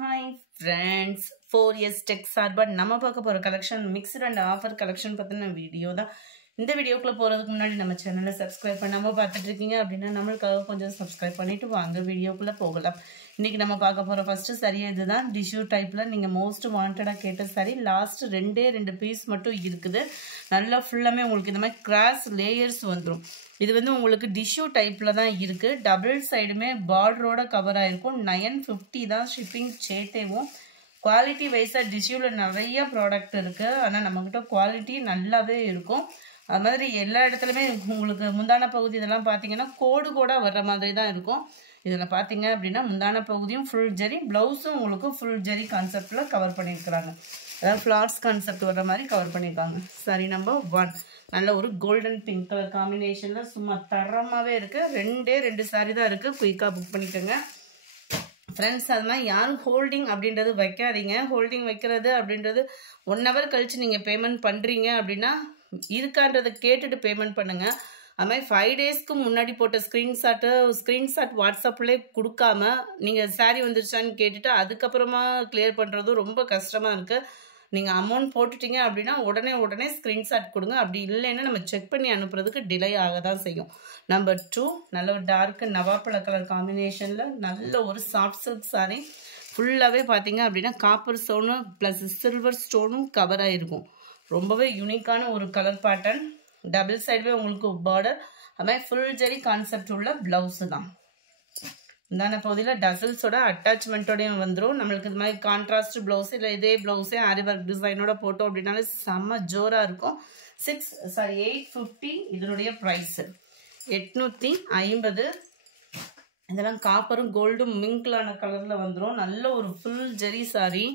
Hi friends, 4S Tech சார்பா நம்ம பார்க்க போற collection mixed and offer collection பத்தின வீடியோ தான். இந்த வீடியோக்குள்ள போறதுக்கு முன்னாடி நம்ம சேனலை சப்ஸ்கிரைப் பண்ணாம பார்த்துட்டு இருக்கீங்க அப்படின்னா நம்மளுக்காக கொஞ்சம் சப்ஸ்கிரைப் பண்ணிட்டு வாங்க வீடியோக்குள்ள போகலாம். இன்னைக்கு நம்ம பார்க்க போற ஃபர்ஸ்ட் saree இதுதான். டிஷ்யூ டைப்ல நீங்க மோஸ்ட் வாண்டடா கேட்ட saree. லாஸ்ட் ரெண்டு பீஸ் மட்டும் இருக்குது. நல்லா ஃபுல்லாமே உங்களுக்கு இந்த மாதிரி கிராஸ் லேயர்ஸ் வந்துரும். இது வந்து உங்களுக்கு டிஷ்யூ டைப்ல தான் இருக்கு. டபுள் சைடுமே பார்டரோட கவர் ஆயிருக்கும். 950 தான் ஷிப்பிங் சேத்தேவும். குவாலிட்டி வைஸா டிஷ்யூல நிறைய ப்ராடக்ட் இருக்கு. ஆனா நம்ம கிட்ட குவாலிட்டி நல்லாவே இருக்கும். அது மாதிரி எல்லா இடத்துலையுமே உங்களுக்கு முந்தான பகுதி இதெல்லாம் பார்த்தீங்கன்னா கோடு வர்ற மாதிரி தான் இருக்கும். இதில் பார்த்தீங்க அப்படின்னா முந்தான பகுதியும் ஃபுல் ஜெரி, ப்ளவுஸும் உங்களுக்கு ஃபுல் ஜெரி கான்செப்டில் கவர் பண்ணியிருக்கிறாங்க. அதாவது ஃப்ளார்ஸ் கான்செப்ட் வர்ற மாதிரி கவர் பண்ணியிருக்காங்க. சாரி நம்பர் 1 நல்ல ஒரு கோல்டன் பிங்க் கலர் காம்பினேஷனில் சும்மா தரமாகவே இருக்குது. ரெண்டு சாரி தான் இருக்குது. குயிக்காக புக் பண்ணிக்கோங்க ஃப்ரெண்ட்ஸ். அது மாதிரி யாரும் ஹோல்டிங் அப்படின்றது வைக்காதீங்க. ஹோல்டிங் வைக்கிறது அப்படின்றது 1 hour கழிச்சு நீங்கள் பேமெண்ட் பண்ணுறீங்க அப்படின்னா இருக்கான்றதை கேட்டுட்டு பேமெண்ட் பண்ணுங்கள். அது மாதிரி 5 daysக்கு முன்னாடி போட்ட ஸ்க்ரீன்ஷாட் வாட்ஸ்அப்லேயே கொடுக்காம நீங்கள் சாரீ வந்துருச்சான்னு கேட்டுட்டு அதுக்கப்புறமா கிளியர் பண்ணுறதும் ரொம்ப கஷ்டமாக இருக்குது. நீங்கள் அமௌண்ட் போட்டுட்டீங்க அப்படின்னா உடனே ஸ்க்ரீன்ஷாட் கொடுங்க. அப்படி இல்லைன்னா நம்ம செக் பண்ணி அனுப்புறதுக்கு டிலே ஆக தான் செய்யும். நம்பர் 2 நல்ல ஒரு டார்க் நவாப்பழ கலர் காம்பினேஷனில் நல்ல ஒரு சாஃப்ட் சில்க் சாரீ. ஃபுல்லாகவே பார்த்தீங்க அப்படின்னா காப்பர் ஸ்டோனும் ப்ளஸ் சில்வர் ஸ்டோனும் கவர் ஆகிருக்கும். ரொம்பவே யூனிக்கான ஒரு கலர் பேட்டர்ன். டபுள் சைடுவே உங்களுக்கு பார்டர். அது மாதிரி ஃபுல் ஜெரி கான்செப்ட் உள்ள பிளவுஸு தான். இந்தான பகுதியில் டசல்ஸோட அட்டாச்மெண்ட்டோடையும் வந்துடும். நம்மளுக்கு இது மாதிரி கான்ட்ராஸ்ட் ப்ளவுஸ் இல்லை இதே ப்ளவுஸே ஆரி ஒர்க் டிசைனோட போட்டோம் அப்படின்னாலே செம்ம ஜோராக இருக்கும். 850 இதனுடைய ப்ரைஸு 850. இதெல்லாம் காப்பரும் கோல்டும் மிங்கிளான கலரில் வந்துடும். நல்ல ஒரு ஃபுல் ஜெரி சாரி.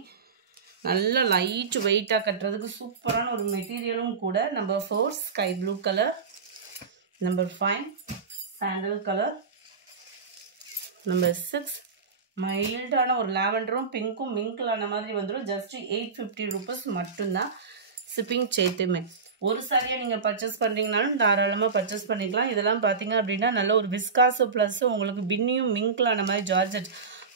நல்ல லைட் வெயிட்டாக கட்டுறதுக்கு சூப்பரான ஒரு மெட்டீரியலும் கூட. Number 4 sky blue colour. Number 5 sandal colour. Number 6 மைல்டான ஒரு லாவெண்டரும் பிங்க்கும் மிங்கிளான மாதிரி வந்துடும். ஜஸ்ட் 850 rupees மட்டும்தான் ஷிப்பிங் சேர்த்துமே. ஒரு சாரியாக நீங்கள் பர்ச்சேஸ் பண்ணுறீங்கனாலும் தாராளமாக பர்ச்சேஸ் பண்ணிக்கலாம். இதெல்லாம் பார்த்தீங்க அப்படின்னா நல்ல ஒரு விஸ்காஸு ப்ளஸ் உங்களுக்கு பின்னியும் மிங்கிளான மாதிரி ஜார்ஜெட்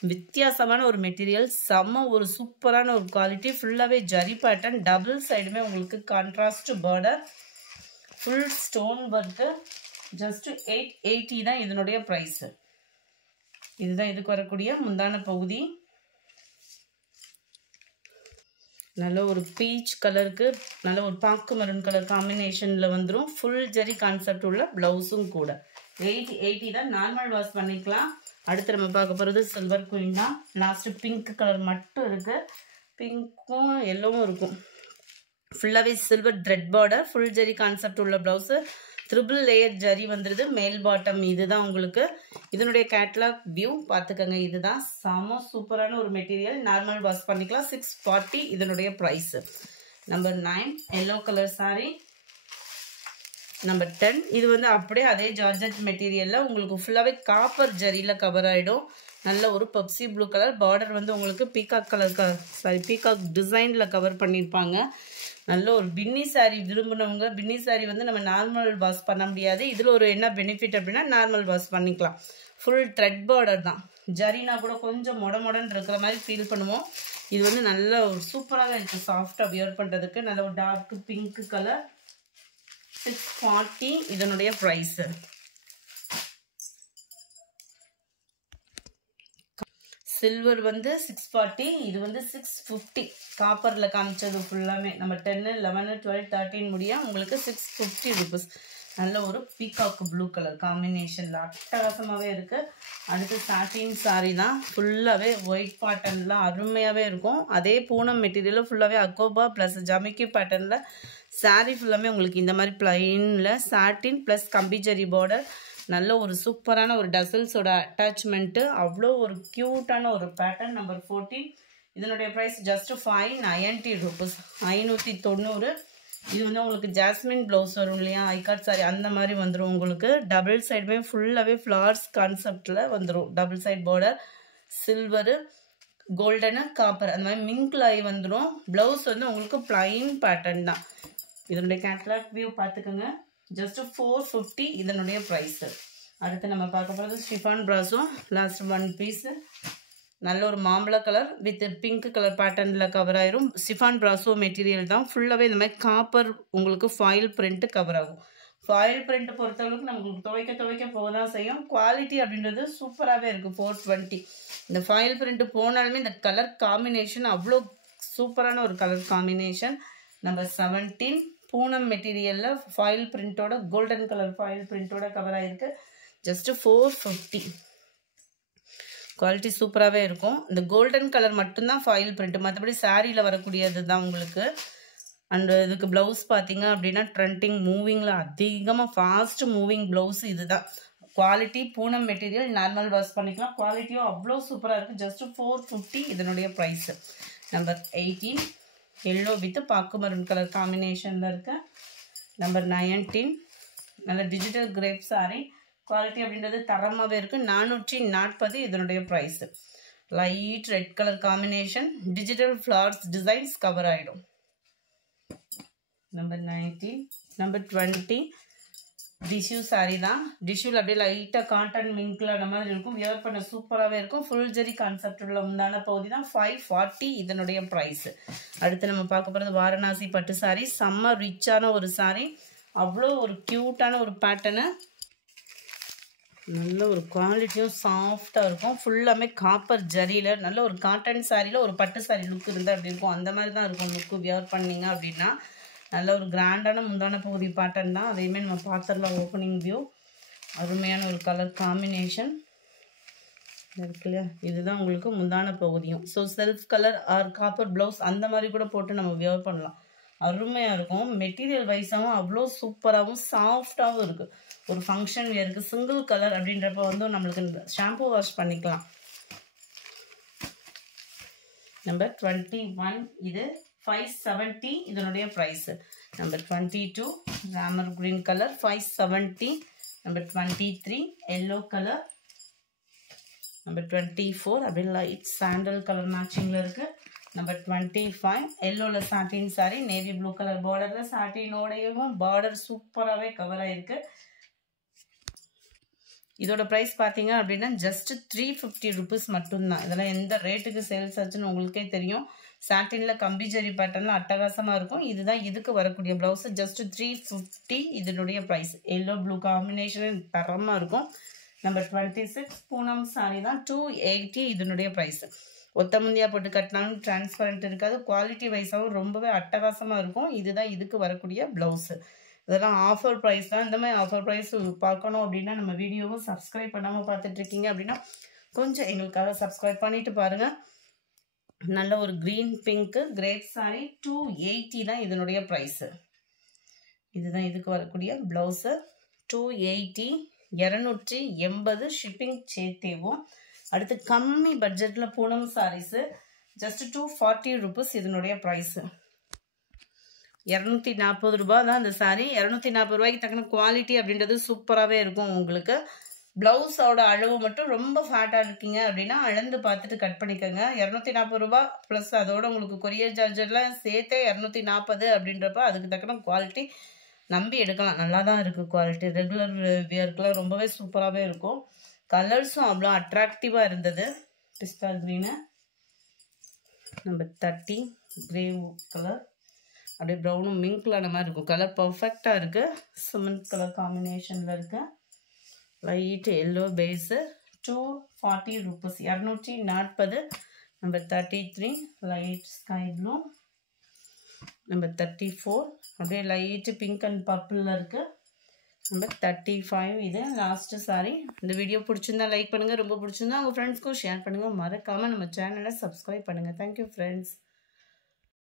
வித்தியாசமான ஒரு மெட்டீரியல். செம்ம ஒரு சூப்பரான ஒரு குவாலிட்டி. ஃபுல்லாகவே ஜரி பேட்டர்ன். டபுள் சைடுமே உங்களுக்கு contrast border. Full stone work. Just 880 தான் இதனுடைய ப்ரைஸு. இதுதான் இதுக்கு வரக்கூடிய முந்தான பகுதி. நல்ல ஒரு பீச் கலருக்கு நல்ல ஒரு பாக்கு மரன் கலர் காம்பினேஷனில் வந்துடும். ஃபுல் ஜரி கான்செப்ட் உள்ள ப்ளவுஸும் கூட. 880 தான். நார்மல் வாஷ் பண்ணிக்கலாம். அடுத்து நம்ம பார்க்க போகிறது சில்வர் குயின் தான். லாஸ்ட்டு பிங்க் கலர் மட்டும் இருக்குது. பிங்க்கும் எல்லோவும் இருக்கும். ஃபுல்லாகவே silver thread border. Full zari concept உள்ள ப்ளவுஸு. 3 லேயர் ஜரி வந்துடுது. மேல் பாட்டம் இதுதான் உங்களுக்கு. இதனுடைய கேட்லாக் வியூ பார்த்துக்கோங்க. இதுதான் செம சூப்பரான ஒரு மெட்டீரியல். நார்மல் வாஷ் பண்ணிக்கலாம். 640 இதனுடைய price. Number 9 yellow colour sari. Number 10 இது வந்து அப்படியே அதே ஜார்ஜெட் மெட்டீரியலில் உங்களுக்கு ஃபுல்லாகவே காப்பர் ஜரியில் கவர் ஆகிடும். நல்ல ஒரு பப்சி ப்ளூ கலர் பார்டர் வந்து உங்களுக்கு பீகாக் டிசைனில் கவர் பண்ணியிருப்பாங்க. நல்ல ஒரு பின்னி சாரீ விரும்பினவங்க. பின்னி சாரீ வந்து நம்ம நார்மல் வாஷ் பண்ண முடியாது. இதில் ஒரு என்ன பெனிஃபிட் அப்படின்னா நார்மல் வாஷ் பண்ணிக்கலாம். ஃபுல் த்ரெட் பார்டர் தான். ஜரினா கூட கொஞ்சம் மொடன்னு இருக்கிற மாதிரி ஃபீல் பண்ணுவோம். இது வந்து நல்ல ஒரு சூப்பராக இருக்குது சாஃப்டாக வியர் பண்ணுறதுக்கு. நல்ல ஒரு டார்க் பிங்க் கலர். 640 இதனுடைய ப்ரைஸு. சில்வர் வந்து 640. இது வந்து 650. காப்பரில் காமிச்சது ஃபுல்லாமே நம்ம 10, 11, 12, 13 முடிய உங்களுக்கு 650 rupees. நல்ல ஒரு பீகாக் ப்ளூ கலர் காம்பினேஷனில் அட்டகாசமாகவே இருக்குது. அடுத்து சாட்டின் சாரி தான். ஃபுல்லாகவே ஒயிட் பேட்டர்ன்லாம் அருமையாகவே இருக்கும். அதே பூனம் மெட்டீரியலில் ஃபுல்லாகவே அக்கோபா ப்ளஸ் ஜமிக்கி பேட்டர்னில் சாரீ ஃபுல்லாமே உங்களுக்கு இந்த மாதிரி பிளைனில் சாட்டின் ப்ளஸ் கம்பிஜரி பார்டர். நல்ல ஒரு சூப்பரான ஒரு டசல்ஸோட அட்டாச்மெண்ட்டு. அவ்வளோ ஒரு க்யூட்டான ஒரு பேட்டர்ன். நம்பர் 14 இதனுடைய ப்ரைஸ் ஜஸ்ட் 590 rupees. 590. இது வந்து உங்களுக்கு ஜாஸ்மின் ப்ளவுஸ் வரும் இல்லையா, ஐகார்ட் சாரி அந்த மாதிரி வந்துடும் உங்களுக்கு. டபுள் சைடுமே ஃபுல்லாகவே ஃப்ளார்ஸ் கான்செப்டில் வந்துடும். Double side border. Silver golden copper அந்த மாதிரி மிங்க்லாகி வந்துடும். ப்ளவுஸ் வந்து உங்களுக்கு பிளைன் பேட்டர்ன் தான். இதனுடைய கேட்லாக் வியூ பார்த்துக்கோங்க. ஜஸ்ட் 450 இதனுடைய ப்ரைஸு. அடுத்து நம்ம பார்க்க போகிறது ஷிஃபான் ப்ராஸும் லாஸ்ட் 1 பீஸு. நல்ல ஒரு மாம்பழ கலர் வித் பிங்க் கலர் பேட்டர்னில் கவர் ஆயிரும். சிஃபான் பிராசோ மெட்டீரியல் தான். ஃபுல்லாகவே இந்த மாதிரி காப்பர் உங்களுக்கு ஃபாயில் பிரிண்ட் கவர் ஆகும். ஃபாயில் பிரிண்ட் பொறுத்தளவுக்கு நமக்கு துவைக்க போக தான் செய்யும். குவாலிட்டி அப்படின்றது சூப்பராகவே இருக்குது. 420. இந்த ஃபாயில் பிரிண்ட் போனாலுமே இந்த கலர் காம்பினேஷன் அவ்வளோ சூப்பரான ஒரு கலர் காம்பினேஷன். நம்பர் 17 பூனம் மெட்டீரியலில் ஃபாயில் பிரிண்ட்டோட கோல்டன் கலர் ஃபாயில் பிரிண்ட்டோட கவர் ஆகிருக்கு. ஜஸ்ட்டு 450. குவாலிட்டி சூப்பராகவே இருக்கும். இந்த கோல்டன் கலர் மட்டும்தான் ஃபாயில் பிரிண்ட், மற்றபடி சாரியில் வரக்கூடியது தான் உங்களுக்கு. அண்ட் இதுக்கு ப்ளவுஸ் பார்த்தீங்க அப்படின்னா ட்ரெண்டிங் மூவிங்கில் அதிகமாக ஃபாஸ்ட் மூவிங் ப்ளவுஸ் இது தான். Quality Poonam material, normal wash பண்ணிக்கலாம். குவாலிட்டியும் அவ்வளோ சூப்பராக இருக்குது. ஜஸ்ட்டு 450 இதனுடைய ப்ரைஸு. நம்பர் 18 எல்லோ வித் பாக்கு மரூன் கலர் காம்பினேஷனில் இருக்கு. நம்பர் 19 நல்ல டிஜிட்டல் கிரேப் சாரி. குவாலிட்டி அப்படின்றது தரமாகவே இருக்குது. 440 இதனுடைய price. Light red colour combination, digital flowers designs cover ஆகிடும். நம்பர் 19. நம்பர் 20 டிஷ்யூ சாரீ தான். டிஷ்யூவில் அப்படியே லைட்டாக காட்டன் மிங்க்ல அந்த மாதிரி இருக்கும். வியர் பண்ண சூப்பராகவே இருக்கும். ஃபுல் ஜெரி கான்செப்ட் உள்ள உண்டான பகுதி தான். 540 இதனுடைய ப்ரைஸு. அடுத்து நம்ம பார்க்க போகிறது வாரணாசி பட்டு சாரீ. செம்ம ரிச்சான ஒரு சாரீ. அவ்வளோ ஒரு க்யூட்டான ஒரு பேட்டர்னு. நல்ல ஒரு குவாலிட்டியும் சாஃப்டாக இருக்கும். ஃபுல்லாமே காப்பர் ஜரியில் நல்ல ஒரு காட்டன் சாரியில் ஒரு பட்டு சாரி லுக் இருந்தால் அப்படி இருக்கும். அந்த மாதிரி தான் இருக்கும் லுக்கு. வியர் பண்ணிங்க அப்படின்னா நல்ல ஒரு கிராண்டான முந்தான பகுதி பேட்டர்ன் தான். அதையுமே நம்ம பார்த்துடலாம். ஓப்பனிங் வியூ அருமையான ஒரு கலர் காம்பினேஷன் இருக்கு இல்லையா. இதுதான் உங்களுக்கு முந்தான பகுதியும். So self colour or copper blouse அந்த மாதிரி கூட போட்டு நம்ம வியர் பண்ணலாம். அருமையாக இருக்கும். மெட்டீரியல் வைஸாகவும் அவ்வளோ சூப்பராகவும் சாஃப்டாகவும் இருக்குது. ஒரு ஃபங்க்ஷன் வியருக்கு சிங்கிள் கலர் அப்படின்றப்ப வந்து நம்மளுக்கு ஷாம்பு வாஷ் பண்ணிக்கலாம். நம்பர் 21 இது 570 இதனுடைய price. Number 22 Ramar green colour 570. Number 23 yellow colour. Number 24 அப்படியே லைட் சாண்டல் கலர் மேட்சிங்கில் இருக்குது. நம்பர் 25 எல்லோவில் satin sari, navy blue colour பார்டரில் சாட்டினோடையும் பார்டர் சூப்பராகவே கவர் ஆகிருக்கு. இதோட ப்ரைஸ் பார்த்தீங்க அப்படின்னா ஜஸ்ட் 350 ருபீஸ் மட்டும்தான். இதெல்லாம் எந்த ரேட்டுக்கு சேல்ஸ் ஆச்சுன்னு உங்களுக்கே தெரியும். சாட்டினில் கம்பி ஜரி பேட்டர்னில் அட்டகாசமாக இருக்கும். இதுதான் இதுக்கு வரக்கூடிய ப்ளவுஸு. ஜஸ்ட் 350 இதனுடைய ப்ரைஸ். எல்லோ ப்ளூ காம்பினேஷன் தரமாக இருக்கும். நம்பர் 26 பூனம் சாரி தான். 280 இதனுடைய ப்ரைஸு. ஒத்த முந்தியா போட்டு கட்டினாலும் டிரான்ஸ்பரண்ட் இருக்காது. குவாலிட்டி வைஸாகவும் ரொம்பவே அட்டகாசமாக இருக்கும். இதுதான் இதுக்கு வரக்கூடிய ப்ளவுஸு. இதெல்லாம் ஆஃபர் ப்ரைஸ் தான். இந்த மாதிரி ஆஃபர் ப்ரைஸ் பார்க்கணும் அப்படின்னா நம்ம வீடியோவும் சப்ஸ்கிரைப் பண்ணாமல் பார்த்துட்ருக்கீங்க அப்படின்னா கொஞ்சம் எங்களுக்காக சப்ஸ்கிரைப் பண்ணிவிட்டு பாருங்கள். நல்ல ஒரு க்ரீன் பிங்க்கு கிரேப் சாரி 280 தான் இதனுடைய ப்ரைஸு. இதுதான் இதுக்கு வரக்கூடிய ப்ளவுஸு. 280 280 ஷிப்பிங் சேர்த்தேவும். அடுத்து கம்மி பட்ஜெட்டில் பூனம் சாரீஸு ஜஸ்ட் 240 ருபீஸ் இதனுடைய ப்ரைஸு. 240 ரூபா தான் இந்த சாரீ. 240 ரூபாய்க்கு தக்கன குவாலிட்டி அப்படின்றது சூப்பராகவே இருக்கும். உங்களுக்கு ப்ளவுஸோட அளவு மட்டும் ரொம்ப ஃபேட்டாக இருக்கீங்க அப்படின்னா அளந்து பார்த்துட்டு கட் பண்ணிக்கோங்க. 240 ரூபா ப்ளஸ் அதோட உங்களுக்கு கொரியர் சார்ஜர்லாம் சேர்த்தே 240 அப்படின்றப்ப அதுக்கு தக்கன குவாலிட்டி நம்பி எடுக்கலாம். நல்லா தான் இருக்குது குவாலிட்டி. ரெகுலர் வியர்க்கெலாம் ரொம்பவே சூப்பராகவே இருக்கும். கலர்ஸும் அவ்வளோ அட்ராக்டிவாக இருந்தது. பிஸ்தா க்ரீனு. நம்பர் 30 கிரே கலர் அப்படியே ப்ரௌனும் மிங்க்லான மாதிரி இருக்கும். கலர் பர்ஃபெக்டாக இருக்குது. சிமெண்ட் கலர் காம்பினேஷனில் இருக்குது. Light yellow base 240 rupees. 240. Number 33 light sky blue. Number 34 அப்படியே லைட்டு பிங்க் அண்ட் பர்பிளில் இருக்குது. நம்பர் 35 இது லாஸ்ட்டு சாரி. இந்த வீடியோ பிடிச்சிருந்தா லைக் பண்ணுங்கள். ரொம்ப பிடிச்சிருந்தா உங்கள் ஃப்ரெண்ட்ஸ்க்கும் ஷேர் பண்ணுங்கள். மறக்காமல் நம்ம சேனலை சப்ஸ்கிரைப் பண்ணுங்கள். Thank you friends.